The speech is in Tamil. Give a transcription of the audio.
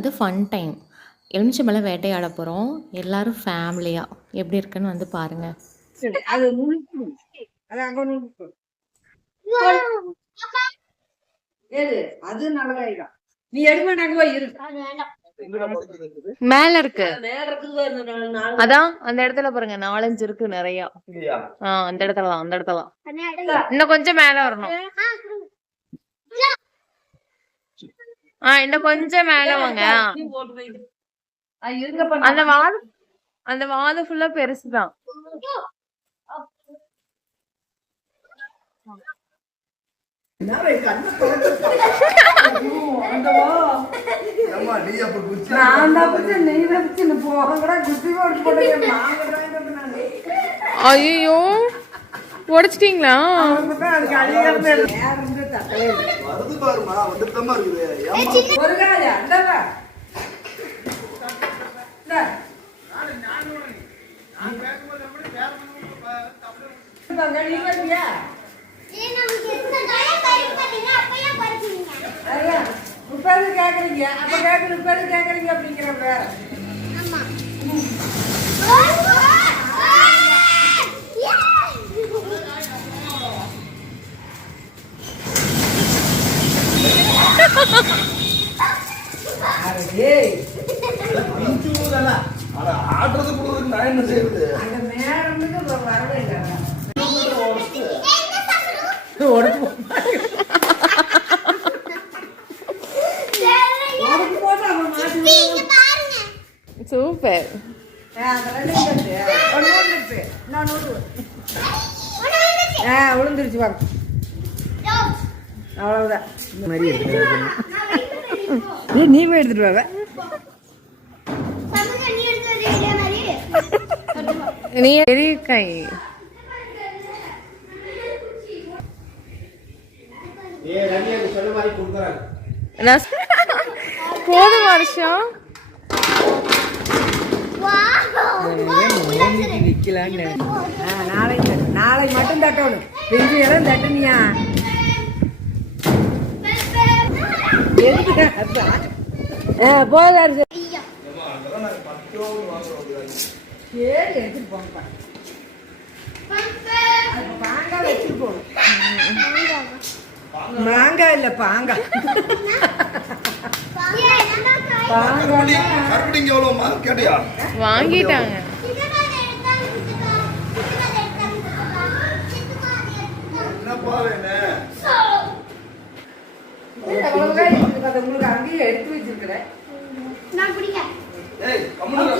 வந்து ஃபன் டைம் எலுமிச்சம்பழம் வேட்டையாட போகிறோம் எல்லாரும் ஃபேமிலியாக எப்படி இருக்குன்னு வந்து பாருங்கள் அது நுணுக்கு அது அங்க நுணுக்கு ஏது அது நல்லதாயிடும். நீ எடுமா நாங்க போய் இரு. மேலே இருக்கு. அதான் அந்த இடத்துல பாருங்க நாலஞ்சு இருக்கு நிறையா. அந்த இடத்துல தான் அந்த இடத்துல தான். இன்னும் கொஞ்சம் மேல வரணும். ஆ இன்னும் கொஞ்சம் மேல வாங்க. அந்த வால் அந்த வால் ஃபுல்லா பெருசுதான். ஐயோ உடைச்சிட்டீங்களா இல்லை. வருது பாருமா வந்துட்டமா இருக்குது. ஒரு வருவியா? அதான், முப்பது கேக்குறீங்க. அப்ப கேக்குற முப்பது கேக்குறீங்க அப்படிங்கிற ஆடுறது கொடுக்குறதுக்கு நான் என்ன செய்யறது சூப்பர் ஆ, விழுந்துருச்சு. ஆ, விழுந்துருச்சு வாங்க. அவ்வளவுதான். இந்த மாதிரி எடுத்துட்டு நீ போய் எடுத்துட்டு வா நீ சொ- போதும் வருஷம் நிக்கலான்னு நாளைக்கு தட்டு. நாளைக்கு மட்டும் தட்டணும். பெஞ்சு எல்லாம் தட்டுனியா? அது மாங்காய் வச்சுட்டு போகணும் மாங்காய் இல்ல கேட்டியா? வாங்கிட்டாங்க என்னப்பா வேணும் அவ்வளவுதான் இருக்குது. அதை உங்களுக்கு அங்கேயே எடுத்து வச்சிருக்கிறேன். ஏய் கம்முனு